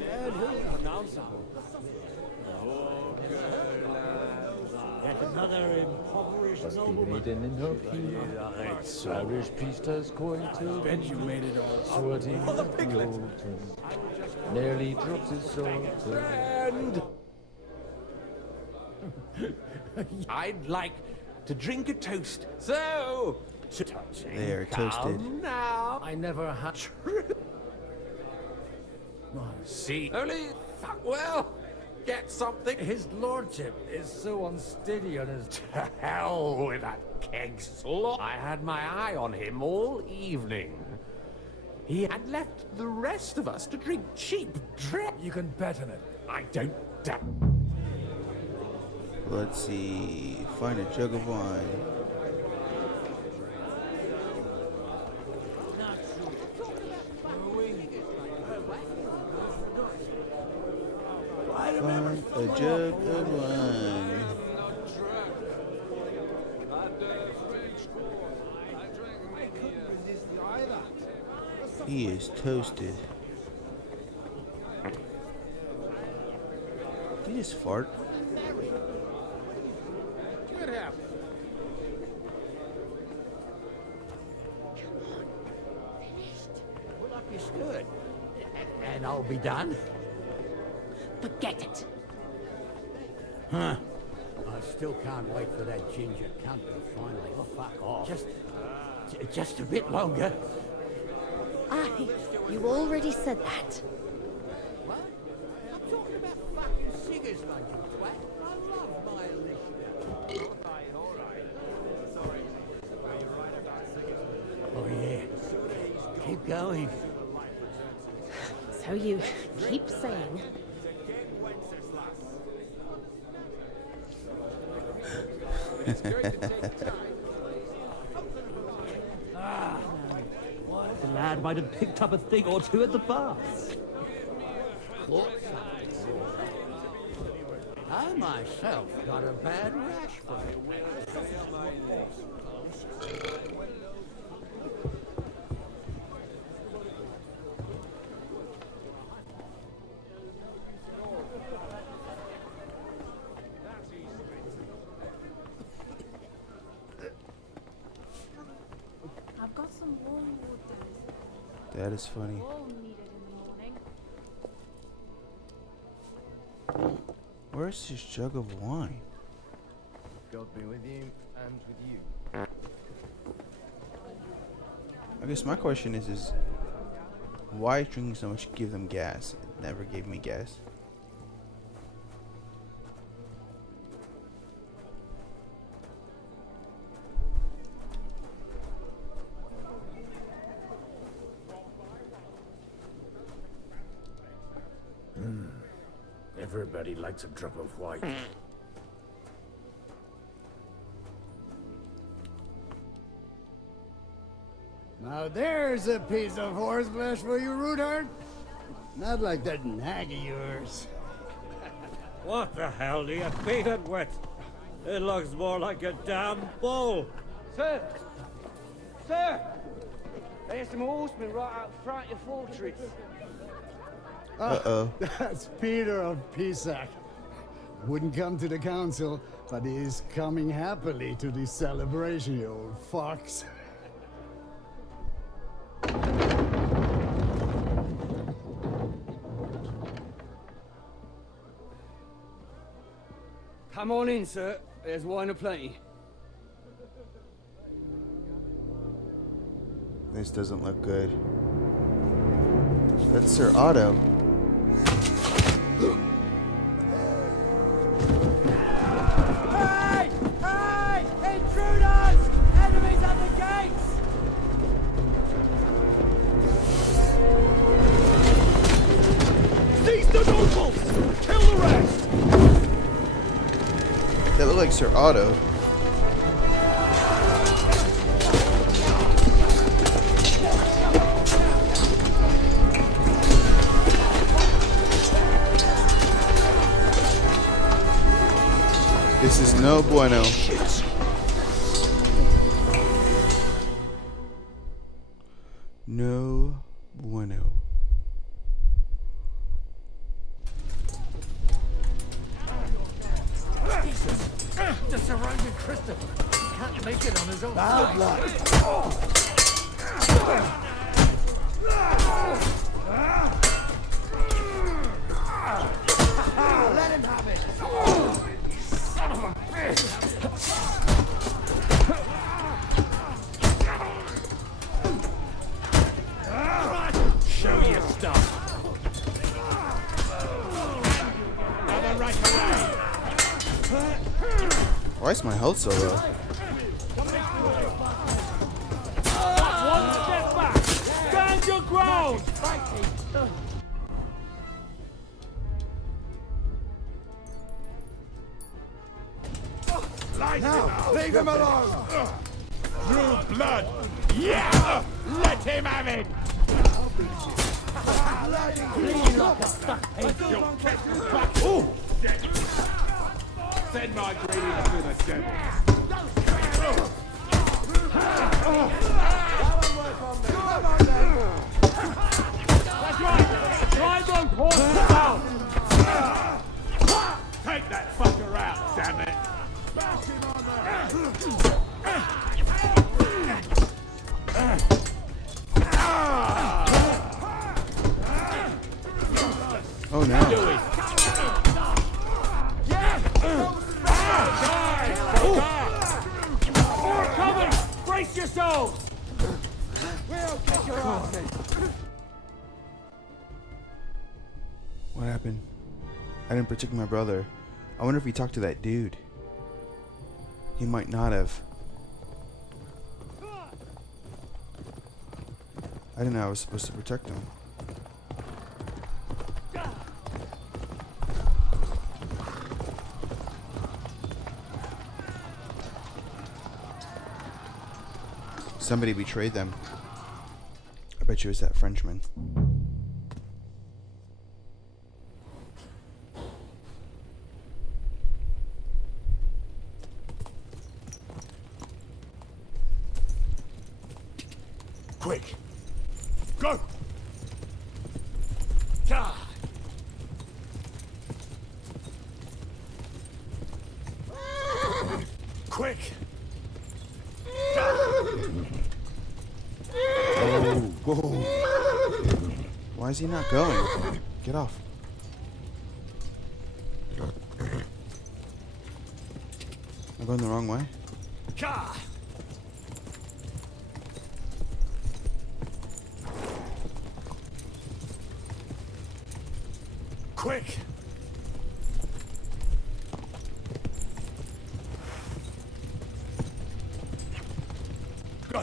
And who's announceable? Yet another impoverished Must be nobleman. made in Europe. Irish priest has coined Bet you made it all. sweating the old tomb. Nearly drops his sword. And I'd like to drink a toast. So, They are toasted. Now, I never had. See, only well, get something. His lordship is so unsteady on his... To hell with that keg slot. I had my eye on him all evening. He had left the rest of us to drink cheap drink. You can bet on it. I don't doubt. Let's see. Find a jug of wine. Find a jug of wine. He is toasted. Did he just fart? Good help. Pull up your skirt, and I'll be done. Forget it. Huh. I still can't wait for that ginger cunt to finally fuck off. Just a bit longer. Aye, you already said that. What? I'm talking about fucking cigarettes, like you twat. I love my Alicia. Oh yeah. Keep going. So you keep saying. The lad might have picked up a thing or two at the bar. I myself got a bad rash from it. I've got some warm water. That is funny. All needed in the morning. Where's this jug of wine? God be with you and with you. I guess my question is why drinking so much give them gas? It never gave me gas. Everybody likes a drop of white. Now there's a piece of horseflesh for you, Rootard. Not like that nag of yours. What the hell do you feed it with? It looks more like a damn bull. Sir! Sir! There's some horsemen right out front of your fortress. Uh-oh. That's Peter of Pisac. Wouldn't come to the council, but he's coming happily to the celebration, you old fox. Come on in, sir. There's wine aplenty. This doesn't look good. That's Sir Otto. Hey! Hey! Intruders! Enemies at the gates! Seize the nobles! Kill the rest! That looked like Sir Otto. This is no bueno. No bueno. Just surrounded Christopher. Can't make it on his own. Bad luck. Let him have it! Son of a bitch! Why is my health so low? One step back! Stand your ground! Now, leave him alone! Drew blood! Yeah! Let him have it! Bleeding like a stuck pig. You'll catch me back. Ooh! Send my greetings to the devil. That's right! Try those horses out! Take that fucker out, damn it! Smash him on there! Oh no. Coming! Brace yourselves! We'll get your asses! What happened? I didn't protect my brother. I wonder if he talked to that dude. He might not have. I didn't know I was supposed to protect him. Somebody betrayed them. I bet you it was that Frenchman. Quick! Go! God! Quick! Whoa. Why is he not going? Get off. I'm going the wrong way. God! Quick! Go!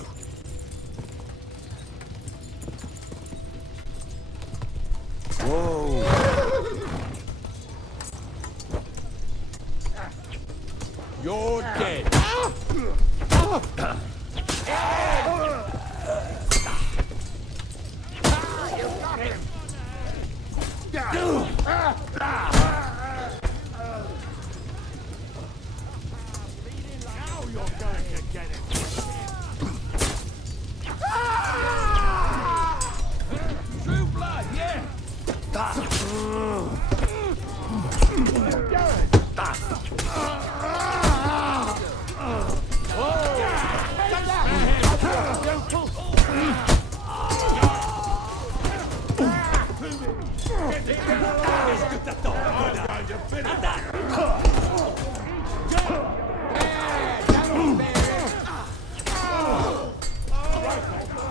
Whoa! You're dead! You got him! Now you're going to get it! True blood, yeah!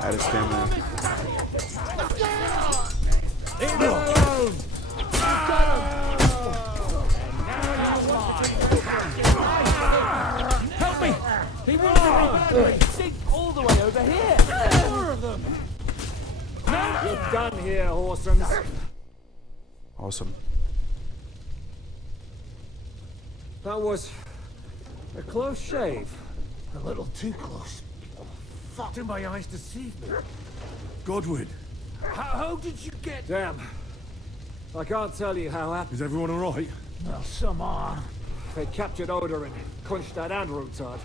Out of stamina. Leave him alone! Help me! He wants to be dig all the way over here! More of them! No! You're done here, Horsons. Awesome. That was a close shave. A little too close. Fuck, did my eyes deceive me? Godwin, How did you get... Damn. I can't tell you how happy. is everyone alright? Well, some are. They captured Oder and Kunstad and Rutard.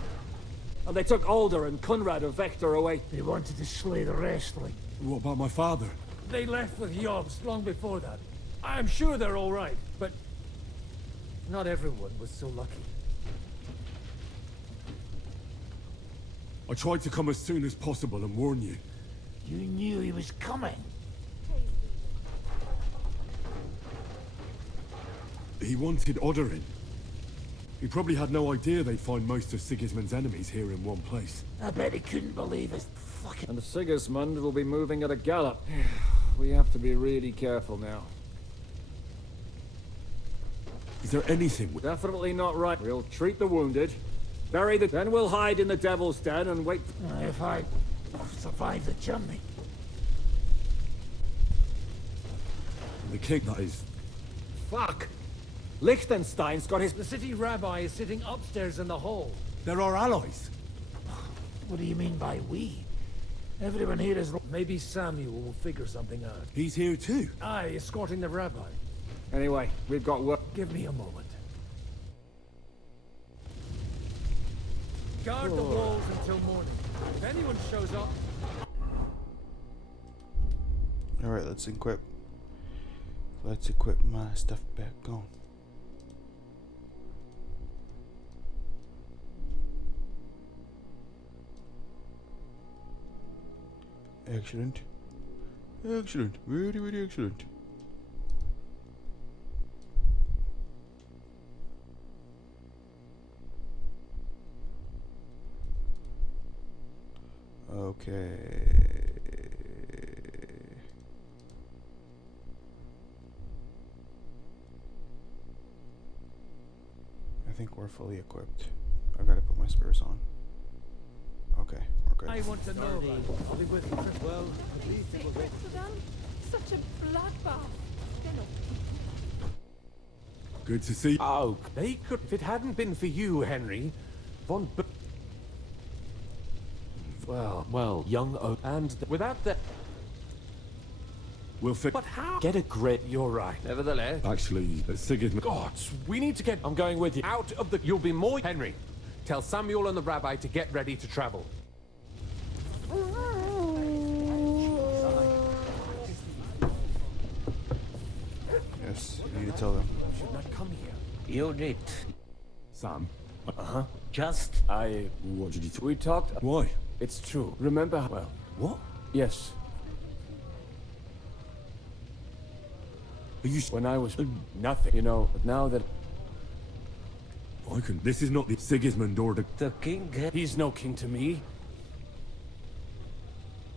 And they took Alder and Kunrad of Vector away. They wanted to slay the rest, like. What about my father? They left with Yobs long before that. I'm sure they're all right, but not everyone was so lucky. I tried to come as soon as possible and warn you. You knew he was coming. He wanted Odorin. He probably had no idea they'd find most of Sigismund's enemies here in one place. I bet he couldn't believe his fucking... And Sigismund will be moving at a gallop. We have to be really careful now. Is there anything... Definitely not right. We'll treat the wounded, Bury the... Then we'll hide in the Devil's Den and wait... If I survive the journey. The king, that is. Fuck! Liechtenstein's got his... The city rabbi is sitting upstairs in the hall. They're our allies. What do you mean by we? Everyone here is... Maybe Samuel will figure something out. He's here too. Aye, escorting the rabbi. Anyway, we've got work. Give me a moment. Guard the walls until morning. If anyone shows up... Alright, let's equip. Let's equip my stuff back on. Excellent. Excellent. Very, very excellent. Okay. I think we're fully equipped. I gotta put my spurs on. Okay, we're good. I want to know about it. I'll be with you. Well, at least it will go. Such a bloodbath. Good to see. Oh, they could... If it hadn't been for you, Henry, von... Well, young oak, and without the... We'll fix... But how? Get a grip, you're right. Nevertheless... Actually, Sigismund... Gods, we need to get... I'm going with you. Out of the... You'll be more... Henry, tell Samuel and the rabbi to get ready to travel. Yes, you need to tell them. Should not come here. You did. Sam? Uh-huh. Just... What did you... We talked... Why? It's true. Remember... Well... What? Yes. Are you... When I was... nothing, you know, but now that... I can... This is not the Sigismund or the... The king... He's no king to me.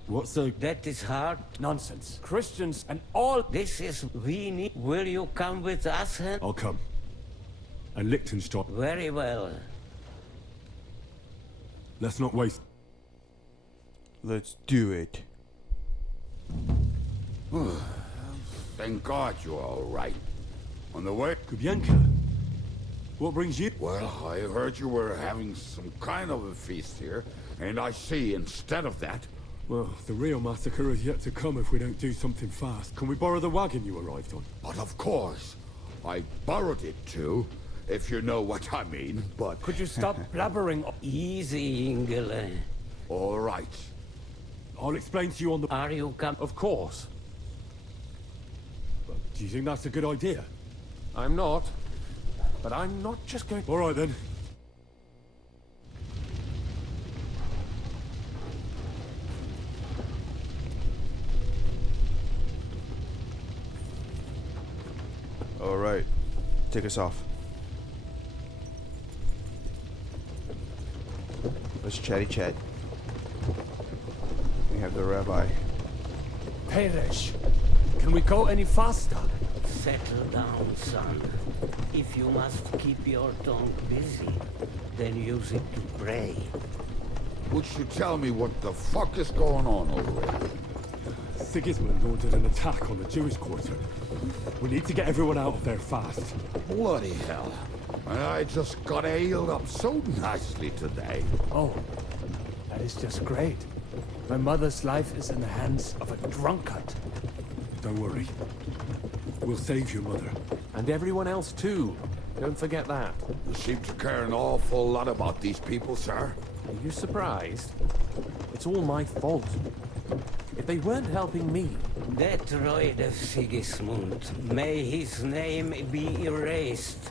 What's the... That is hard. Nonsense. Christians and all... This is... We need... Will you come with us, Hen? I'll come. And Liechtenstein... Very well. Let's not waste... Let's do it. Thank God you're all right. On the way? Kubianka, what brings you? Well, I heard you were having some kind of a feast here, and I see instead of that... Well, the real massacre is yet to come if we don't do something fast. Can we borrow the wagon you arrived on? But of course. I borrowed it too, if you know what I mean, but... Could you stop blabbering? Easy, Ingele. All right. I'll explain to you on the... Are you come? Of course. But do you think that's a good idea? I'm not. But I'm not just going... All right, then. All right. Take us off. Let's chatty chat. We have the rabbi. Perish. Can we go any faster? Settle down, son. If you must keep your tongue busy, then use it to pray. Would you tell me what the fuck is going on over there? Sigismund ordered an attack on the Jewish quarter. We need to get everyone out of there fast. Bloody hell. I just got healed up so nicely today. Oh, that is just great. My mother's life is in the hands of a drunkard. Don't worry. We'll save your mother. And everyone else too. Don't forget that. You seem to care an awful lot about these people, sir. Are you surprised? It's all my fault. If they weren't helping me... That droid of Sigismund, may his name be erased,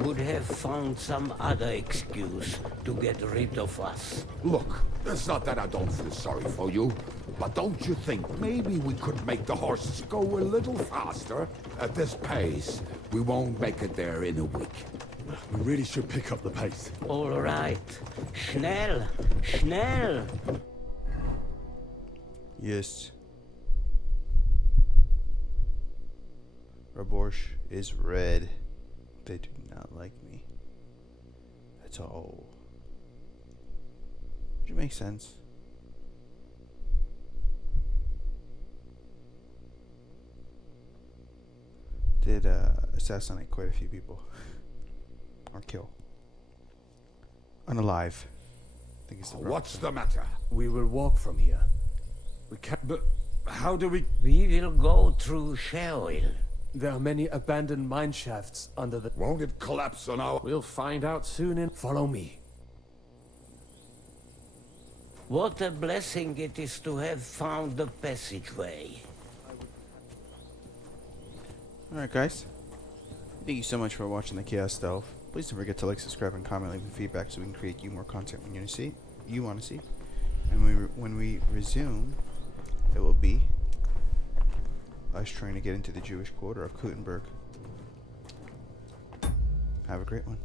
would have found some other excuse to get rid of us. Look, it's not that I don't feel sorry for you, but don't you think maybe we could make the horses go a little faster? At this pace, we won't make it there in a week. We really should pick up the pace. All right. Schnell! Schnell! Yes. Raborsch is red. They do not like me. That's all. Which makes sense. Did assassinate quite a few people. Or kill. Unalive. I think it's the What's the matter? We will walk from here. We can't... But how do we... We will go through Sheol. There are many abandoned mine shafts under the... Won't it collapse on our... We'll find out soon. Follow me. What a blessing it is to have found the passageway. Alright guys, thank you so much for watching the Chaos Delve. Please don't forget to like, subscribe, and comment, leave feedback so we can create you more content when you want to see. And when we resume, it will be us trying to get into the Jewish quarter of Kuttenberg. Have a great one.